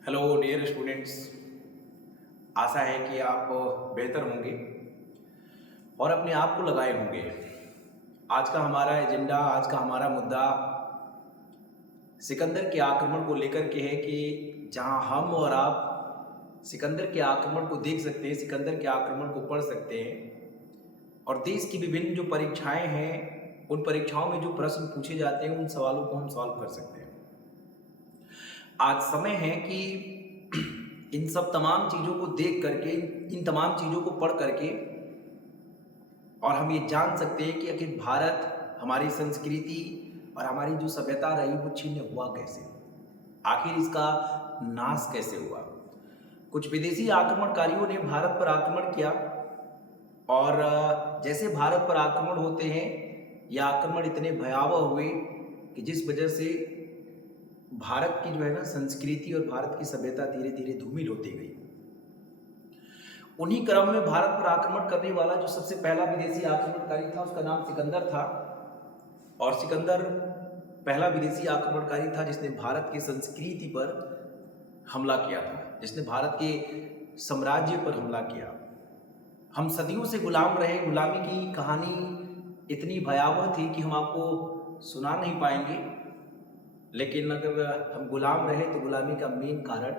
Hello dear students. आशा है कि आप बेहतर होंगे और अपने आप को लगाए होंगे। आज का हमारा एजेंडा, आज का हमारा मुद्दा सिकंदर के आक्रमण को लेकर के है कि जहां हम और आप सिकंदर के आक्रमण को देख सकते हैं, सिकंदर के आक्रमण को पढ़ सकते हैं और देश की विभिन्न जो परीक्षाएं हैं उन परीक्षाओं में जो प्रश्न पूछे जाते हैं उन सवालों को हम सॉल्व कर सकते हैं। आज समय है कि इन सब तमाम चीज़ों को देख करके, इन तमाम चीज़ों को पढ़ करके और हम ये जान सकते हैं कि आखिर भारत, हमारी संस्कृति और हमारी जो सभ्यता रही वो छिन्न हुआ कैसे, आखिर इसका नाश कैसे हुआ। कुछ विदेशी आक्रमणकारियों ने भारत पर आक्रमण किया और जैसे भारत पर आक्रमण होते हैं, यह आक्रमण इतने भयावह हुए कि जिस वजह से भारत की जो है ना संस्कृति और भारत की सभ्यता धीरे धीरे धूमिल होती गई। उन्हीं क्रम में भारत पर आक्रमण करने वाला जो सबसे पहला विदेशी आक्रमणकारी था उसका नाम सिकंदर था और सिकंदर पहला विदेशी आक्रमणकारी था जिसने भारत की संस्कृति पर हमला किया था, जिसने भारत के साम्राज्य पर हमला किया। हम सदियों से गुलाम रहे, गुलामी की कहानी इतनी भयावह थी कि हम आपको सुना नहीं पाएंगे, लेकिन अगर हम गुलाम रहे तो गुलामी का मेन कारण,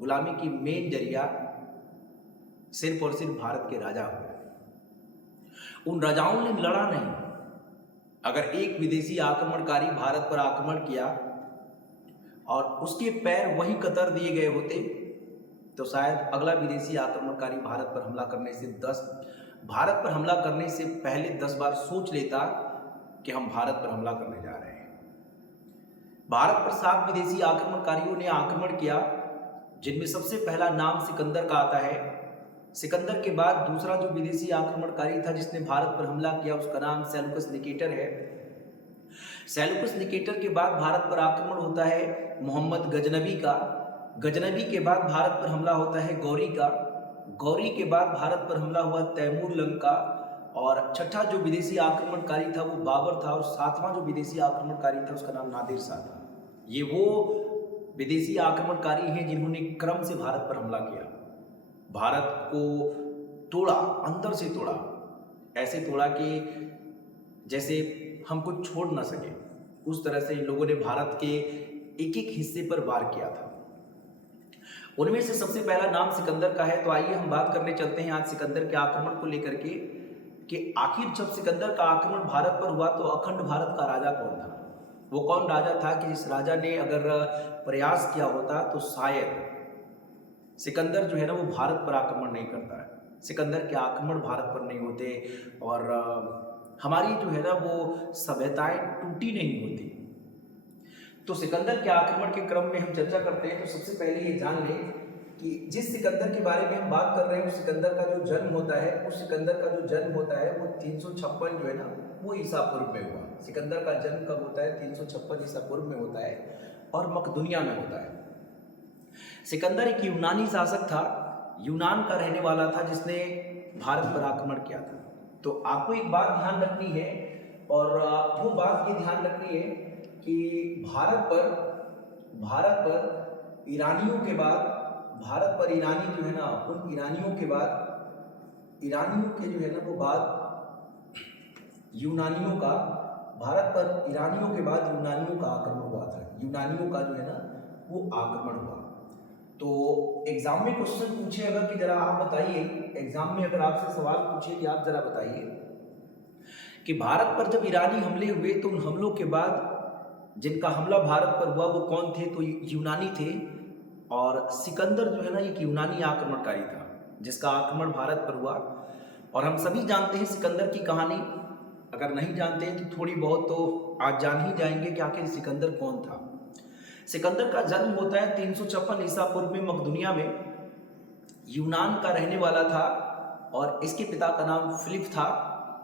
गुलामी की मेन जरिया सिर्फ और सिर्फ भारत के राजा हुए। उन राजाओं ने लड़ा नहीं। अगर एक विदेशी आक्रमणकारी भारत पर आक्रमण किया और उसके पैर वहीं कतर दिए गए होते तो शायद अगला विदेशी आक्रमणकारी भारत पर हमला करने से पहले 10 बार सोच लेता कि हम भारत पर हमला करने जा रहे हैं। भारत पर 7 विदेशी आक्रमणकारियों ने आक्रमण किया, जिनमें सबसे पहला नाम सिकंदर का आता है। सिकंदर के बाद दूसरा जो विदेशी आक्रमणकारी था जिसने भारत पर हमला किया उसका नाम सेल्यूकस निकेटर है। सेल्यूकस निकेटर के बाद भारत पर आक्रमण होता है मोहम्मद गजनबी का। गजनबी के बाद भारत पर हमला होता है गौरी का। गौरी के बाद भारत पर हमला हुआ तैमूर लंग का। और छठा जो विदेशी आक्रमणकारी था वो बाबर था और 7वां जो विदेशी आक्रमणकारी था उसका नाम नादिर शाह था। ये वो विदेशी आक्रमणकारी हैं जिन्होंने क्रम से भारत पर हमला किया, भारत को तोड़ा, अंदर से तोड़ा, ऐसे तोड़ा कि जैसे हम कुछ छोड़ ना सके। उस तरह से इन लोगों ने भारत के एक एक हिस्से पर वार किया था। उनमें से सबसे पहला नाम सिकंदर का है। तो आइए हम बात करने चलते हैं आज सिकंदर के आक्रमण को लेकर के कि आखिर जब सिकंदर का आक्रमण भारत पर हुआ तो अखंड भारत का राजा कौन था। वो कौन राजा था कि जिस राजा ने अगर प्रयास किया होता तो शायद सिकंदर जो है ना वो भारत पर आक्रमण नहीं करता है, सिकंदर के आक्रमण भारत पर नहीं होते और हमारी जो है ना वो सभ्यताएं टूटी नहीं होती। तो सिकंदर के आक्रमण के क्रम में हम चर्चा करते हैं तो सबसे पहले ये जान लें कि जिस सिकंदर के बारे में हम बात कर रहे हैं उस सिकंदर का जो जन्म होता है, उस सिकंदर का जो जन्म होता है वो 356 जो है ना वो ईसा पूर्व में हुआ। सिकंदर का जन्म कब होता है? 356 ईसा पूर्व में होता है और मकदुनिया में होता है। सिकंदर एक यूनानी शासक था, यूनान का रहने वाला था जिसने भारत पर आक्रमण किया था। तो आपको एक बात ध्यान रखनी है और वो बात ये ध्यान रखनी है कि भारत पर ईरानियों के बाद, भारत पर ईरानी जो है ना उन ईरानियों के बाद, ईरानियों के जो है ना वो बाद यूनानियों का, भारत पर ईरानियों के बाद यूनानियों का आक्रमण हुआ था। यूनानियों का जो है ना वो आक्रमण हुआ। तो एग्जाम में क्वेश्चन पूछे अगर कि जरा आप बताइए, एग्जाम में अगर आपसे सवाल पूछे कि आप जरा बताइए कि भारत पर जब ईरानी हमले हुए तो उन हमलों के बाद जिनका हमला भारत पर हुआ वो कौन थे? तो यूनानी थे और सिकंदर जो है ना एक यूनानी आक्रमणकारी था जिसका आक्रमण भारत पर हुआ। और हम सभी जानते हैं सिकंदर की कहानी, अगर नहीं जानते हैं तो थोड़ी बहुत तो आज जान ही जाएंगे कि आखिर सिकंदर कौन था। सिकंदर का जन्म होता है 356 ईसा पूर्व में मकदुनिया में। यूनान का रहने वाला था और इसके पिता का नाम फिलिप था।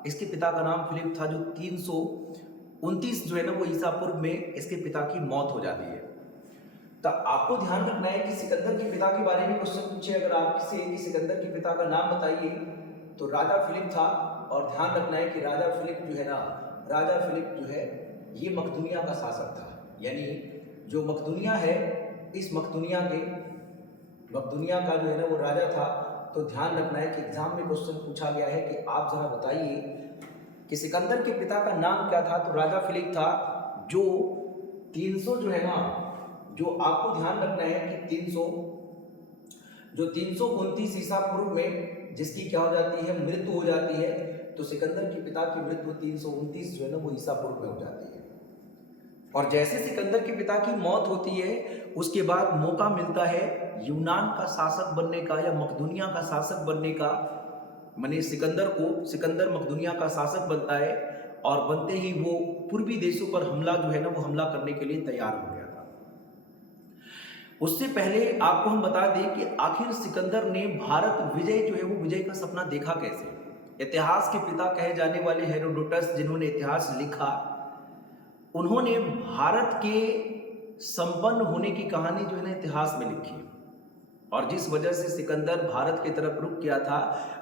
इसके पिता का नाम फिलिप था जो 329 जो है ना वो ईसा पूर्व में इसके पिता की मौत हो जाती है। तो आपको ध्यान रखना है कि सिकंदर के पिता के बारे में क्वेश्चन पूछे अगर आपसे कि सिकंदर के पिता का नाम बताइए तो राजा फिलिप था। और ध्यान रखना है कि राजा फिलिप जो है ना, राजा फिलिप जो है ये मकदुनिया का शासक था। यानी जो मकदुनिया है इस मकदूनिया का जो है ना वो राजा था। तो ध्यान रखना है कि एग्जाम में क्वेश्चन पूछा गया है कि आप जरा बताइए कि सिकंदर के पिता का नाम क्या था। तो राजा फिलिप था, जो 300 जो है ना, जो आपको ध्यान रखना है कि 329 ईसा पूर्व में जिसकी क्या हो जाती है, मृत्यु हो जाती है। तो सिकंदर के पिता की मृत्यु 329 जो है ना वो ईसा पूर्व में हो जाती है। और जैसे सिकंदर के पिता की मौत होती है, उसके बाद मौका मिलता है यूनान का शासक बनने का या मकदूनिया का शासक बनने का। माने सिकंदर मकदूनिया का शासक बनता है और बनते ही वो पूर्वी देशों पर हमला जो है ना वो हमला करने के लिए तैयार हो गया था। उससे पहले आपको हम बता दें कि आखिर सिकंदर ने भारत विजय जो है वो विजय का सपना देखा कैसे। इतिहास के पिता कहे जाने वाले हेरोडोटस, जिन्होंने इतिहास लिखा, उन्होंने भारत के संपन्न होने की कहानी जो है ना इतिहास में लिखी। और जिस वजह से सिकंदर भारत की तरफ रुक गया था,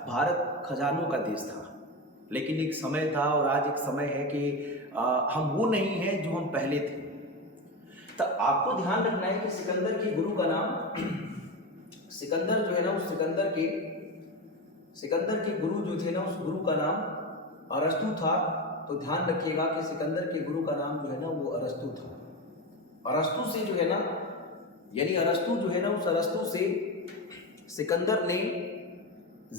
भारत खजानों का देश था। लेकिन एक समय था और आज एक समय है कि हम वो नहीं हैं जो हम पहले थे। तो आपको ध्यान रखना है कि सिकंदर के गुरु का नाम सिकंदर जो है ना उस सिकंदर के गुरु जो थे ना उस गुरु का नाम अरस्तु था। तो ध्यान रखिएगा कि सिकंदर के गुरु का नाम जो है ना वो अरस्तु था। अरस्तु से जो है ना, यानी अरस्तु जो है ना, उस अरस्तु से सिकंदर ने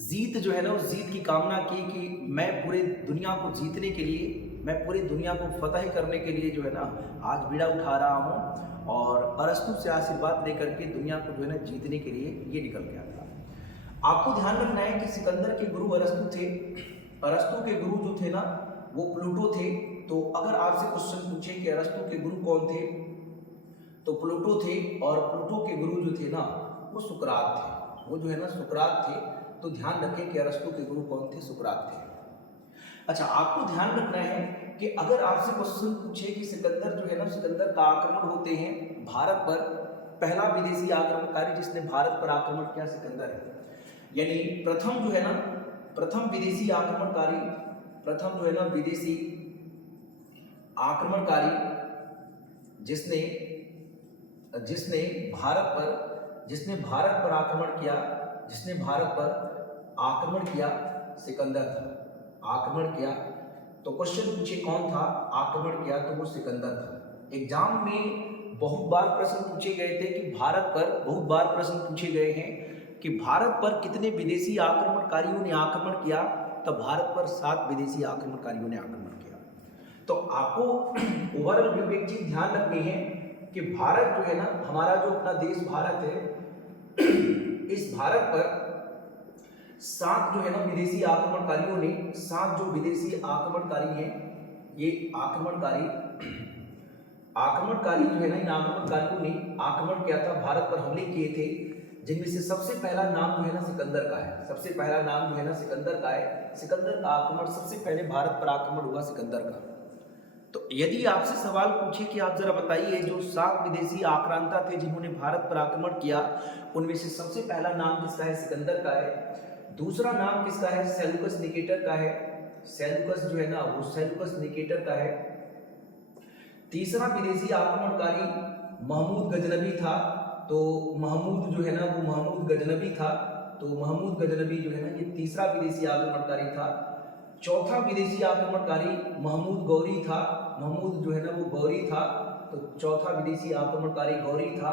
जीत जो है ना उस जीत की कामना की कि मैं पूरे दुनिया को जीतने के लिए, मैं पूरी दुनिया को फतह करने के लिए जो है ना आज बीड़ा उठा रहा हूँ। और अरस्तु से आशीर्वाद लेकर के दुनिया को जो है ना जीतने के लिए ये निकल गया था। आपको ध्यान रखना है कि सिकंदर के गुरु अरस्तु थे। अरस्तु के गुरु जो थे ना वो प्लूटो थे। तो अगर आपसे क्वेश्चन पूछे कि अरस्तु के गुरु कौन थे, तो प्लूटो थे। और प्लूटो के गुरु जो थे ना वो सुकरात थे, वो जो है ना सुकरात थे। तो ध्यान रखें कि अरस्तु के गुरु कौन थे, सुकरात थे। अच्छा, आपको ध्यान रखना है कि अगर आपसे क्वेश्चन पूछे कि सिकंदर जो है ना, सिकंदर का आक्रमण होते हैं भारत पर, पहला विदेशी आक्रमणकारी जिसने भारत पर आक्रमण किया सिकंदर है। यानी प्रथम जो है ना, प्रथम विदेशी आक्रमणकारी, प्रथम जो है ना विदेशी आक्रमणकारी जिसने भारत पर आक्रमण किया सिकंदर था। आक्रमण किया तो क्वेश्चन पूछे कौन था, आक्रमण किया तो वो सिकंदर था। एग्जाम में बहुत बार प्रश्न पूछे गए थे कि बहुत बार प्रश्न पूछे गए हैं कि भारत पर कितने विदेशी आक्रमणकारियों ने आक्रमण किया। तो भारत पर 7 विदेशी आक्रमणकारियों ने आक्रमण किया। तो आपको ओवरऑल व्यू एक चीज ध्यान रखनी है कि भारत जो है ना, हमारा जो अपना देश भारत है, इस भारत पर 7 जो है ना विदेशी आक्रमणकारियों ने, 7 जो विदेशी आक्रमणकारी हैं, ये आक्रमणकारी जो है ना, इन आक्रमणकारियों ने आक्रमण किया था, भारत पर हमले किए थे। जिनमें से सबसे पहला नाम जो है ना सिकंदर का है। सबसे पहला नाम जो है ना सिकंदर का है। सिकंदर का आक्रमण, सबसे पहले भारत पर आक्रमण हुआ सिकंदर का। तो यदि आपसे सवाल पूछे कि आप जरा बताइए जो 7 विदेशी आक्रांता थे जिन्होंने भारत पर आक्रमण किया, उनमें से सबसे पहला नाम किसका है, सिकंदर का है। दूसरा नाम किसका है, सेल्यूकस निकेटर का है। सेल्यूकस जो है ना वो सेल्यूकस निकेटर का है। तीसरा विदेशी आक्रमणकारी महमूद गजनबी था। तो महमूद जो है ना वो महमूद गजनबी था। तो महमूद गजनबी जो है ना ये तीसरा विदेशी आक्रमणकारी था। चौथा विदेशी आक्रमणकारी महमूद गौरी था। महमूद जो है ना वो गौरी था। तो चौथा विदेशी आक्रमणकारी गौरी था।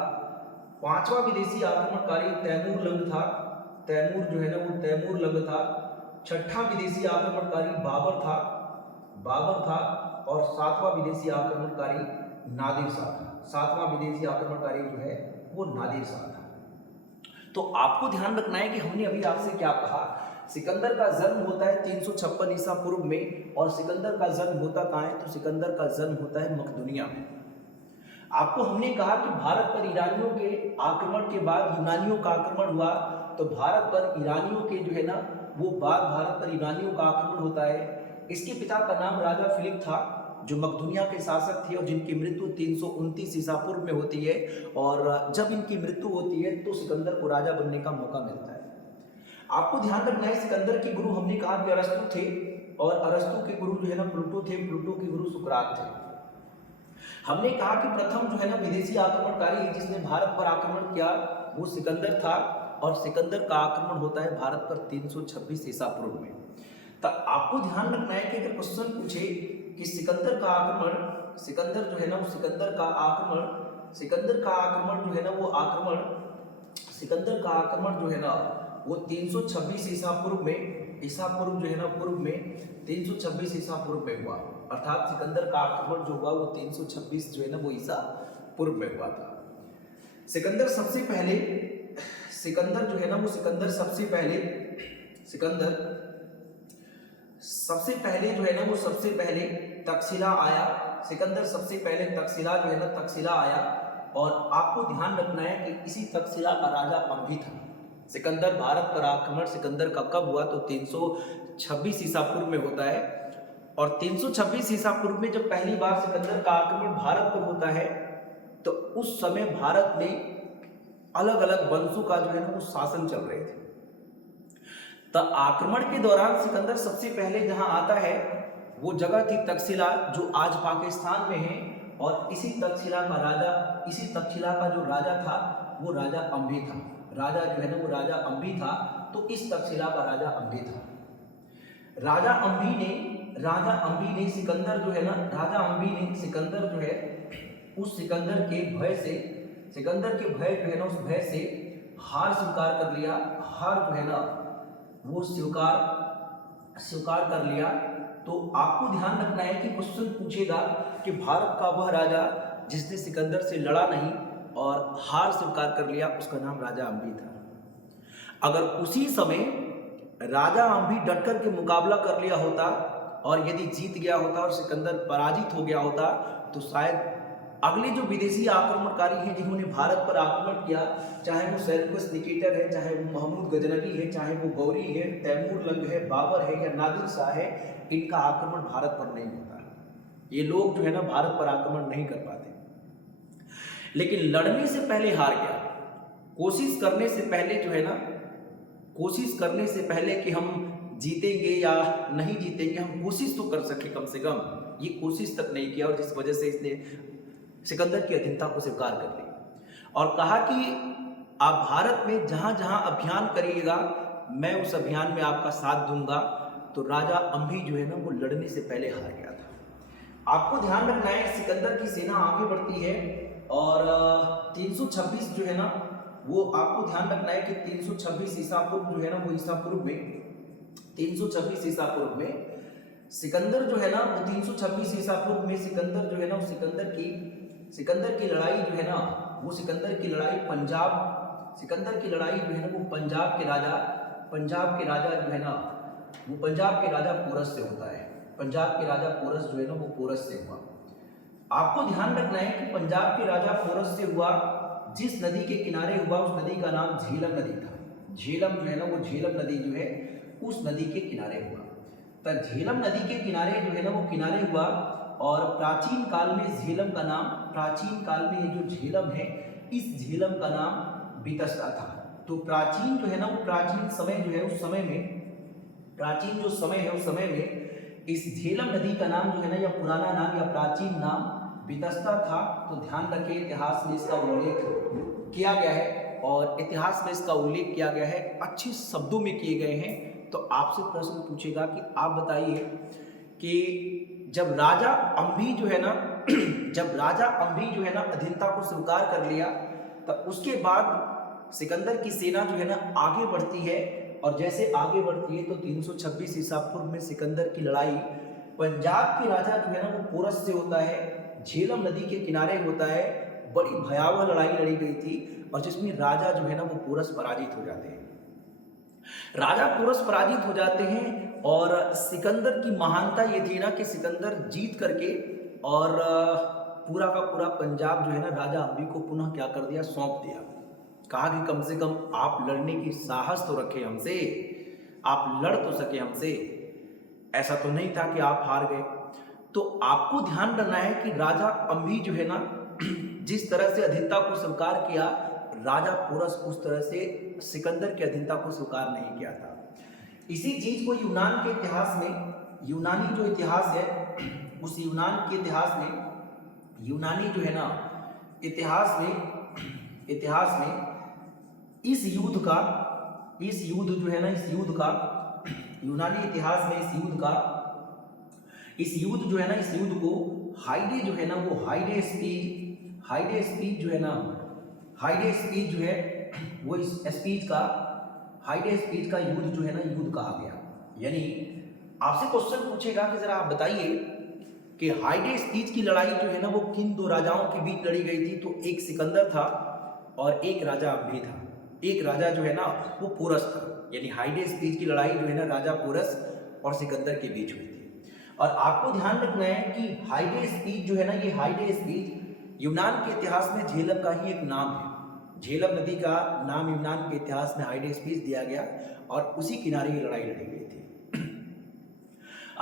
पांचवा विदेशी आक्रमणकारी तैमूर लंग था। तैमूर जो है ना वो तैमूर लंग था। छठा विदेशी आक्रमणकारी बाबर था। और सातवां विदेशी आक्रमणकारी नादिर शाह था। सातवां विदेशी आक्रमणकारी जो है वो नादिर शाह था। तो आपको ध्यान रखना है कि हमने अभी आपसे क्या कहा, सिकंदर का जन्म होता है 356 ईसा पूर्व में। और सिकंदर का जन्म होता कहाँ है, तो सिकंदर का जन्म होता है मकदूनिया में। आपको हमने कहा कि भारत पर ईरानियों के आक्रमण के बाद यूनानियों का आक्रमण हुआ। तो भारत पर ईरानियों के जो है ना वो भारत पर ईरानियों का आक्रमण होता है। इसके पिता का नाम राजा फिलिप था, जो मकदूनिया के शासक थे और जिनकी मृत्यु 329 ईसा पूर्व में होती है। और जब इनकी मृत्यु होती है तो सिकंदर को राजा बनने का मौका मिलता है। आपको ध्यान रखना है, सिकंदर के गुरु हमने कहा कि अरस्तु थे। और अरस्तु के गुरु जो है ना प्लूटो थे। प्लूटो के गुरु सुकरात थे। हमने कहा कि प्रथम जो है ना विदेशी आक्रमणकारी जिसने भारत पर आक्रमण किया वो सिकंदर था, और सिकंदर का आक्रमण होता है भारत पर 326 ईसा पूर्व में। तो आपको ध्यान रखना है कि अगर क्वेश्चन पूछे कि सिकंदर का आक्रमण, सिकंदर जो है ना वो सिकंदर का आक्रमण जो है ना वो सिकंदर का आक्रमण जो है ना वो 326 ईसा पूर्व में, ईसा पूर्व जो है ना पूर्व में 326 ईसा पूर्व में हुआ, अर्थात सिकंदर का आक्रमण जो हुआ वो 326 जो है ना वो ईसा पूर्व में हुआ था। सिकंदर जो है ना वो सिकंदर सबसे पहले जो है ना वो सबसे पहले तक्षशिला आया। सिकंदर सबसे पहले तक्षशिला आया, और आपको ध्यान रखना है कि इसी तक्षशिला का राजा अम्भी था। सिकंदर भारत पर आक्रमण सिकंदर का कब हुआ तो 326 ईसा पूर्व में होता है, और 326 ईसा पूर्व में जब पहली बार सिकंदर का आक्रमण भारत पर होता है तो उस समय भारत में अलग अलग वंशों का जो है ना वो शासन चल रहे थे। तो आक्रमण के दौरान सिकंदर सबसे पहले जहां आता है वो जगह थी तक्षशिला, जो आज पाकिस्तान में है, और इसी तक्षशिला का जो राजा था वो राजा अम्भी था। राजा जो है ना वो राजा अम्भी था, तो इस तक्षशिला का राजा अम्भी था। राजा अम्भी ने सिकंदर जो है ना सिकंदर जो है उस सिकंदर के भय जो है ना उस भय से हार स्वीकार कर लिया। हार जो है ना वो स्वीकार कर लिया। तो आपको ध्यान रखना है कि क्वेश्चन पूछेगा कि भारत का वह राजा जिसने सिकंदर से लड़ा नहीं और हार स्वीकार कर लिया, उसका नाम राजा अम्भी था। अगर उसी समय राजा अम्भी डटकर के मुकाबला कर लिया होता और यदि जीत गया होता और सिकंदर पराजित हो गया होता, तो शायद अगले जो विदेशी आक्रमणकारी हैं जिन्होंने भारत पर आक्रमण किया, चाहे वो सेल्यूकस निकेटर है, चाहे वो महमूद गजनवी है, चाहे वो गौरी है, तैमूर लंग है, बाबर है या नादिर शाह है, इनका आक्रमण भारत पर नहीं होता। ये लोग जो है ना भारत पर आक्रमण नहीं कर पाते। लेकिन लड़ने से पहले हार गया, कोशिश करने से पहले कि हम जीतेंगे या नहीं जीतेंगे, हम कोशिश तो कर सके कम से कम, ये कोशिश तक नहीं किया, और जिस वजह से इसने सिकंदर की अधीनता को स्वीकार कर ली और कहा कि आप भारत में जहां जहां अभियान करिएगा मैं उस अभियान में आपका साथ दूंगा। तो राजा अम्भी जो है ना वो लड़ने से पहले हार गया था। आपको ध्यान रखना है सिकंदर की सेना आगे बढ़ती है और 326 जो है ना वो आपको ध्यान रखना है कि 326 ईसा पूर्व जो है ना वो ईसा पूर्व में 326 ईसा पूर्व में सिकंदर जो है ना वो 326 ईसा पूर्व में सिकंदर जो है ना वो सिकंदर की लड़ाई जो है ना वो सिकंदर की लड़ाई जो है ना वो पंजाब के राजा जो है ना वो पंजाब के राजा पोरस से होता है। पंजाब के राजा पोरस जो है ना वो पोरस से हुआ। आपको ध्यान रखना है कि पंजाब के राजा पोरस से हुआ, जिस नदी के किनारे हुआ उस नदी का नाम झेलम नदी था। झेलम जो है ना वो झेलम नदी जो है उस नदी के किनारे हुआ। तो झेलम नदी के किनारे जो है ना वो किनारे हुआ, और प्राचीन काल में ये जो झेलम है इस झेलम का नाम बीतस्ता था। तो प्राचीन जो है ना वो प्राचीन समय जो है उस समय में इस झेलम नदी का नाम जो है ना या पुराना नाम या प्राचीन नाम बीतस्ता था। तो ध्यान रखिए इतिहास में इसका उल्लेख किया गया है, और इतिहास में इसका उल्लेख किया गया है, अच्छे शब्दों में किए गए हैं। तो आपसे प्रश्न पूछेगा कि आप बताइए कि जब राजा अम्भी जो है ना अधीनता को स्वीकार कर लिया, तब उसके बाद सिकंदर की सेना जो है ना आगे बढ़ती है, और जैसे आगे बढ़ती है तो 326 ईसा पूर्व में सिकंदर की लड़ाई पंजाब के राजा जो है ना वो पोरस से होता है, झेलम नदी के किनारे होता है। बड़ी भयावह लड़ाई लड़ी गई थी, और जिसमें राजा जो है ना वो पोरस पराजित हो जाते हैं। और सिकंदर की महानता ये थी ना कि सिकंदर जीत करके और पूरा का पूरा पंजाब जो है ना राजा अम्भी को पुनः क्या कर दिया, सौंप दिया। कहा कि कम से कम आप लड़ने की साहस तो रखे हमसे, आप लड़ तो सके हमसे, ऐसा तो नहीं था कि आप हार गए। तो आपको ध्यान रखना है कि राजा अम्भी जो है ना जिस तरह से अधीनता को स्वीकार किया, राजा पोरस उस तरह से सिकंदर की अधीनता को स्वीकार नहीं किया था। इसी चीज को यूनान के इतिहास में, यूनानी जो इतिहास है उस यूनान के इतिहास में यूनानी जो है ना इतिहास में इस युद्ध का यूनानी इतिहास में इस युद्ध को हाइडे जो है ना वो हाइडे स्पीच जो है ना हाइडे स्पीच जो है वो इस स्पीच का हाइडे स्पीच का युद्ध जो है ना युद्ध कहा गया। यानी आपसे क्वेश्चन पूछेगा कि जरा आप बताइए कि हाइडे स्पीच की लड़ाई जो है ना वो किन दो राजाओं के बीच लड़ी गई थी। तो एक सिकंदर था और एक राजा भी था। एक राजा जो है ना वो पोरस था। यानी हाइडे स्पीच की लड़ाई जो है ना राजा पोरस और सिकंदर के बीच हुई थी। और आपको ध्यान रखना है कि हाइडे स्पीच जो है ना ये हाइडे स्पीच यूनान के इतिहास में झेलम का ही एक नाम है। झेलम नदी का नाम यूनान के इतिहास में हाइडे स्पीच दिया गया और उसी किनारे ये लड़ाई लड़ी गई थी।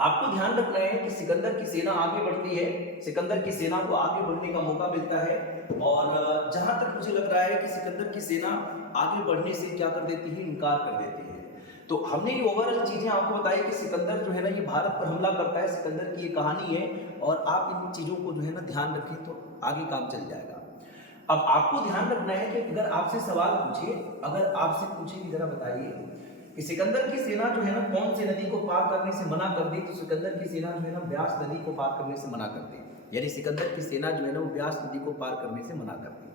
आपको ध्यान रखना है कि सिकंदर की सेना आगे बढ़ती है। सिकंदर की सेना को आगे बढ़ने का मौका मिलता है और जहां तक मुझे लग रहा है कि सिकंदर की सेना आगे बढ़ने से क्या कर देती है, इनकार कर देती है। तो हमने ये ओवरऑल चीजें आपको बताई कि सिकंदर जो है ना ये भारत पर हमला करता है। सिकंदर की ये कहानी है और आप इन चीजों को जो है ना ध्यान रखें तो आगे काम चल जाएगा। अब आपको ध्यान रखना है कि अगर आपसे सवाल पूछे कि जरा बताइए कि सिकंदर की सेना जो है ना कौन सी नदी को पार करने से मना कर दी। तो सिकंदर की सेना जो है ना ब्यास नदी को पार करने से मना कर दी। यानी सिकंदर की सेना जो है ना वो ब्यास नदी को पार करने से मना कर दी।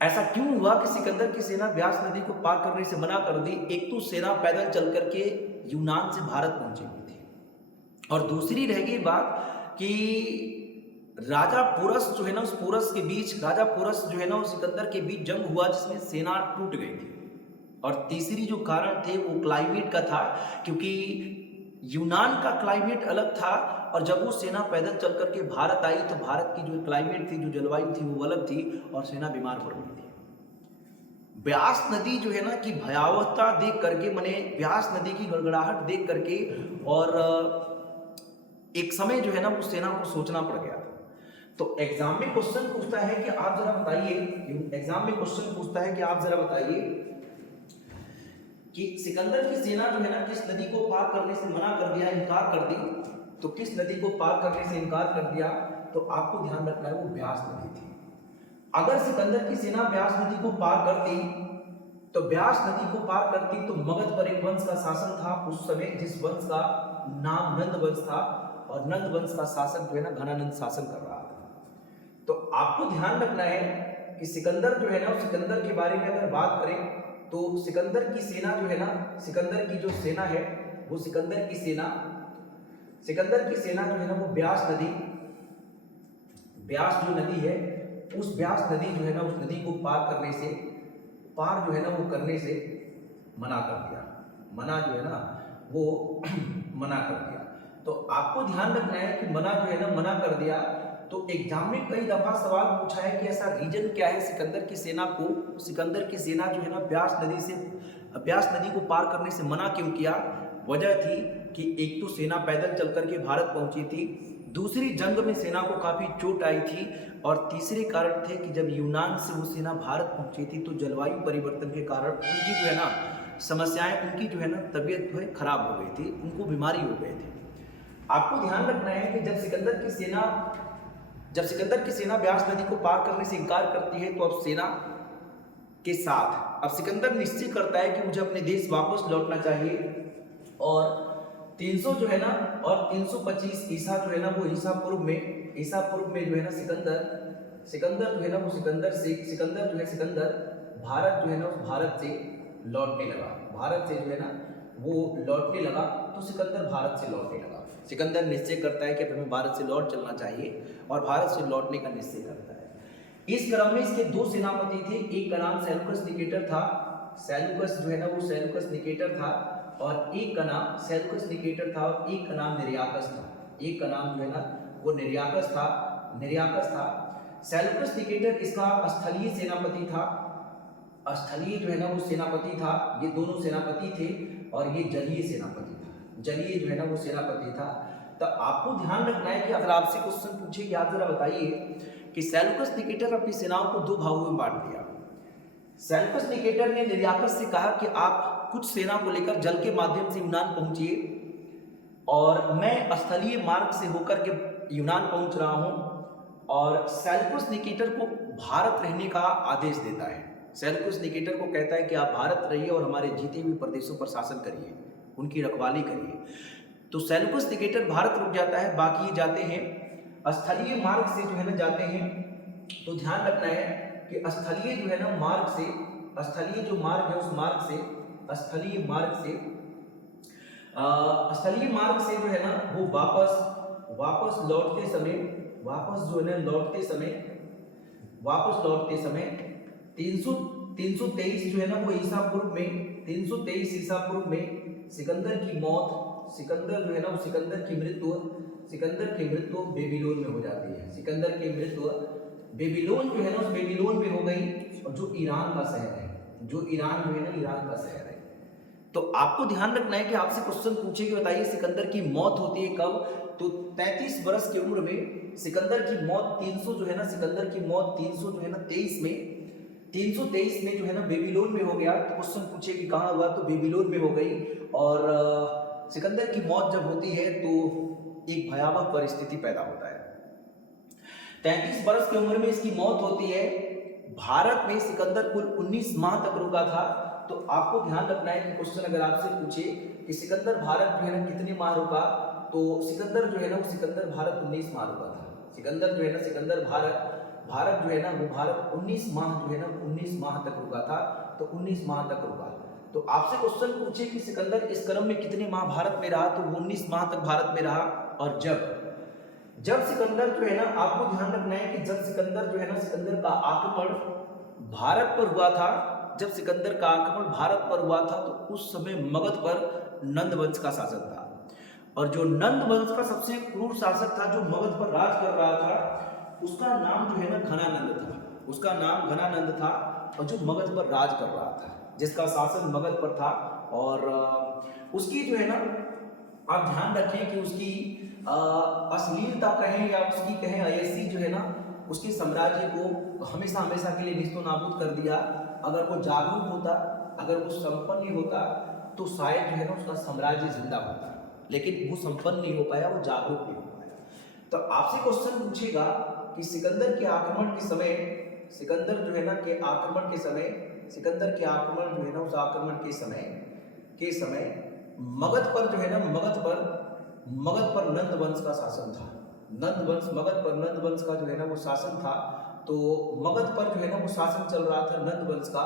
ऐसा क्यों हुआ कि सिकंदर की सेना ब्यास नदी को पार करने से मना कर दी। एक तो सेना पैदल चल करके यूनान से भारत पहुंची हुई थी और दूसरी रह गई बात कि राजा पोरस जो है ना उस पोरस के बीच राजा पोरस जो है ना उस सिकंदर के बीच जंग हुआ जिसमें सेना टूट गई थी। और तीसरी जो कारण थे वो क्लाइमेट का था, क्योंकि यूनान का क्लाइमेट अलग था और जब वो सेना पैदल चल करके भारत आई तो भारत की जो क्लाइमेट थी, जो जलवायु थी वो अलग थी और सेना बीमार पड़ गई थी। ब्यास नदी जो है ना की भयावहता देख करके, मैंने ब्यास नदी की गड़गड़ाहट देख करके और एक समय जो है ना उस सेना को सोचना पड़ गया था। तो एग्जाम में क्वेश्चन पूछता है कि आप जरा बताइए कि सिकंदर की सेना जो है ना किस नदी को पार करने से मना कर दिया, इनकार कर दी। तो किस नदी को पार करने से इनकार कर दिया, तो आपको ध्यान रखना है वो ब्यास नदी थी। अगर सिकंदर की सेना ब्यास नदी को पार करती तो मगध पर एक वंश का शासन था उस समय, जिस वंश का नाम नंद वंश था और नंद वंश का शासक जो है ना घनानंद शासन कर रहा था। तो आपको ध्यान रखना है कि सिकंदर जो है ना, सिकंदर के बारे में अगर बात करें तो सिकंदर की सेना जो है ना, सिकंदर की जो सेना है वो सिकंदर की सेना जो है ना वो ब्यास जो नदी है उस ब्यास नदी जो है ना उस नदी को पार जो है ना वो करने से मना कर दिया। मना कर दिया। तो आपको ध्यान रखना है कि मना कर दिया। तो एग्जाम में कई दफा सवाल पूछा है कि ऐसा रीजन क्या है, सिकंदर की सेना जो है ना ब्यास नदी को पार करने से मना क्यों किया। वजह थी कि एक तो सेना पैदल चल करके भारत पहुंची थी, दूसरी जंग में सेना को काफी चोट आई थी और तीसरे कारण थे कि जब यूनान से वो सेना भारत पहुंची थी तो जलवायु परिवर्तन के कारण उनकी जो है ना समस्याएं, उनकी जो है ना तबीयत जो है खराब हो गई थी, उनको बीमारी हो गए थे। आपको ध्यान रखना है कि जब सिकंदर की सेना ब्यास नदी को पार करने से इनकार करती है तो अब सिकंदर निश्चय करता है कि मुझे अपने देश वापस लौटना चाहिए और 300 जो है ना और 325 ईसा जो है ना वो ईसा पूर्व में जो है ना सिकंदर जो है ना वो सिकंदर भारत जो है ना उस भारत से लौटने लगा। तो सिकंदर भारत से लौटने लगा। सिकंदर निश्चय करता है कि अब हमें भारत से लौट चलना चाहिए और भारत से लौटने का निश्चय करता है। इस क्रम में इसके दो सेनापति थे, एक का नाम सेल्यूकस निकेटर था। सेल्यूकस जो है ना वो सेल्यूकस निकेटर था और एक का नाम निर्याकस था। एक का नाम जो है ना वो निर्याकस था। सेल्यूकस निकेटर इसका स्थलीय सेनापति था। स्थलीय जो है ना वो सेनापति था। ये दोनों सेनापति थे और ये जलीय जो है ना वो सेनापति था। तो आपको ध्यान रखना है कि अगर आपसे क्वेश्चन पूछे कि आप जरा बताइए कि सेल्यूकस निकेटर अपनी सेनाओं को दो भागों में बांट दिया। सेल्यूकस निकेटर ने निर्याकस से कहा कि आप कुछ सेना को लेकर जल के माध्यम से यूनान पहुंचिए और मैं स्थलीय मार्ग से होकर के यूनान पहुंच रहा हूं और सेल्यूकस निकेटर को भारत रहने का आदेश देता है। सेल्यूकस निकेटर को कहता है कि आप भारत रहिए और हमारे जीते हुए प्रदेशों पर शासन करिए, उनकी रखवाली करिए। तो सेल्यूकस निकेटर भारत रुक जाता है, बाकी जाते हैं स्थलीय मार्ग से जो है ना जाते हैं। तो ध्यान रखना है कि स्थलीय जो है ना मार्ग से, स्थलीय जो मार्ग है उस मार्ग से, स्थलीय मार्ग से जो है ना वो वापस लौटते समय, वापस जो है ना लौटते समय 323 जो है ना वो ईसा पूर्व में, 323 ईसा पूर्व में सिकंदर की मौत, सिकंदर जो है ना वो सिकंदर की मृत्यु बेबीलोन में हो जाती है। सिकंदर की मृत्यु बेबीलोन जो है ना उस बेबीलोन में हो गई, और जो ईरान का शहर है, जो ईरान जो है ना ईरान का शहर है। तो आपको ध्यान रखना है कि आपसे क्वेश्चन पूछे कि बताइए सिकंदर की मौत होती है कब, तो 33 वर्ष की उम्र में सिकंदर की मौत 300 जो है ना सिकंदर की मौत 300 जो है ना 323 में जो है ना बेबीलोन में हो गया। तो क्वेश्चन पूछे कि कहाँ हुआ, तो बेबीलोन में हो गई। और सिकंदर की मौत जब होती है तो एक भयावह परिस्थिति पैदा होता है। 33 वर्ष की उम्र में इसकी मौत होती है। भारत में सिकंदर कुल 19 माह तक रुका था। तो आपको ध्यान रखना है कि क्वेश्चन अगर आपसे पूछे कि सिकंदर भारत जो है ना कितने माह रुका, तो सिकंदर जो है ना वो सिकंदर भारत 19 माह रुका था। सिकंदर जो है ना सिकंदर भारत जो है ना वो भारत 19 माह जो है ना 19 माह तक रुका था। तो 19 माह तक रुका। तो आपसे क्वेश्चन पूछे कि सिकंदर इस क्रम में कितने माह भारत में रहा, तो वो 19 माह तक भारत में रहा। और जब सिकंदर जो है ना, आपको ध्यान रखना है कि जब सिकंदर जो है ना सिकंदर का आक्रमण भारत पर हुआ था, जब सिकंदर का आक्रमण भारत पर हुआ था तो उस समय मगध पर नंद वंश का शासन था। और जो नंद वंश का सबसे क्रूर शासक था जो मगध पर राज कर रहा था, उसका नाम जो है ना घनानंद था। उसका नाम घनानंद था और जो मगध पर राज कर रहा था, जिसका शासन मगध पर था। और उसकी जो है ना, आप ध्यान रखें कि उसकी अश्लीलता कहें या उसकी कहें अय्यासी जो है ना, उसके साम्राज्य को हमेशा हमेशा के लिए निस्तो नाबूद कर दिया। अगर वो जागरूक होता, अगर वो संपन्न होता, तो शायद जो है ना उसका साम्राज्य जिंदा होता, लेकिन वो संपन्न नहीं हो पाया, वो जागरूक नहीं हो पाया। तो आपसे क्वेश्चन पूछेगा कि सिकंदर के आक्रमण के समय, सिकंदर जो है ना के आक्रमण के समय, सिकंदर के आक्रमण जो है ना उस आक्रमण के समय मगध पर जो है ना मगध पर नंद वंश का शासन था। मगध पर नंद वंश का जो है ना वो शासन था। तो मगध पर जो है ना वो शासन चल रहा था नंद वंश का।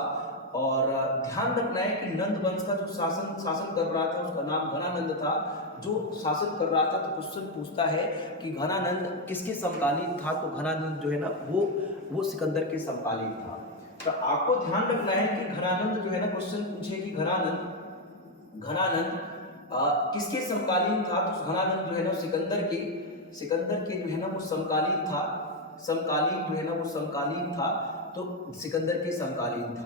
और ध्यान रखना है कि नंद वंश का जो शासन कर रहा था उसका नाम घनानंद था, जो शासन कर रहा था। तो क्वेश्चन पूछता है कि घनानंद किसके समकालीन था, तो घनानंद जो है ना वो सिकंदर के समकालीन था। तो आपको ध्यान रखना है कि घनानंद जो है ना, क्वेश्चन पूछे कि घनानंद किसके समकालीन था, तो घनानंद जो है ना सिकंदर के जो है ना वो समकालीन था। जो है ना वो समकालीन था, तो सिकंदर के समकालीन था।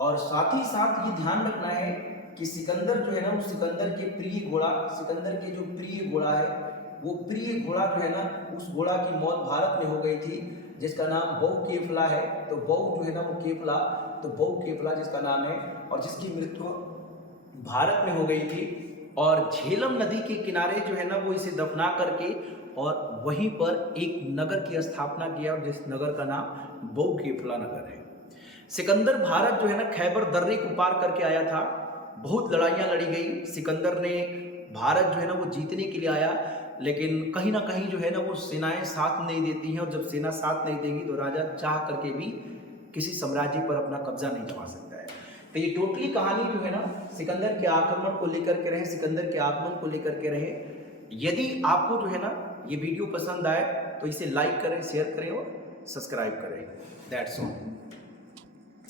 और साथ ही साथ ये ध्यान रखना है कि सिकंदर जो है ना वो सिकंदर के जो प्रिय घोड़ा है, वो प्रिय घोड़ा जो है ना, उस घोड़ा की मौत भारत में हो गई थी, जिसका नाम बहुकेफला है। तो बहु जो है ना वो केफला, तो बहुकेफला जिसका नाम है, और जिसकी मृत्यु भारत में हो गई थी। और झेलम नदी के किनारे जो है ना वो इसे दफना करके और वहीं पर एक नगर की स्थापना किया, जिस नगर का नाम बहुकेफला नगर है। सिकंदर भारत जो है ना खैबर दर्रे को पार करके आया था। बहुत लड़ाइयाँ लड़ी गई। सिकंदर ने भारत जो है ना वो जीतने के लिए आया, लेकिन कहीं ना कहीं जो है ना वो सेनाएं साथ नहीं देती हैं, और जब सेना साथ नहीं देगी तो राजा चाह करके भी किसी साम्राज्य पर अपना कब्जा नहीं जमा सकता है। तो ये टोटली कहानी जो है ना सिकंदर के आक्रमण को लेकर के रहे, सिकंदर के आगमन को लेकर के रहे। यदि आपको जो है ना ये वीडियो पसंद आए तो इसे लाइक करें, शेयर करें और सब्सक्राइब करें। That's all.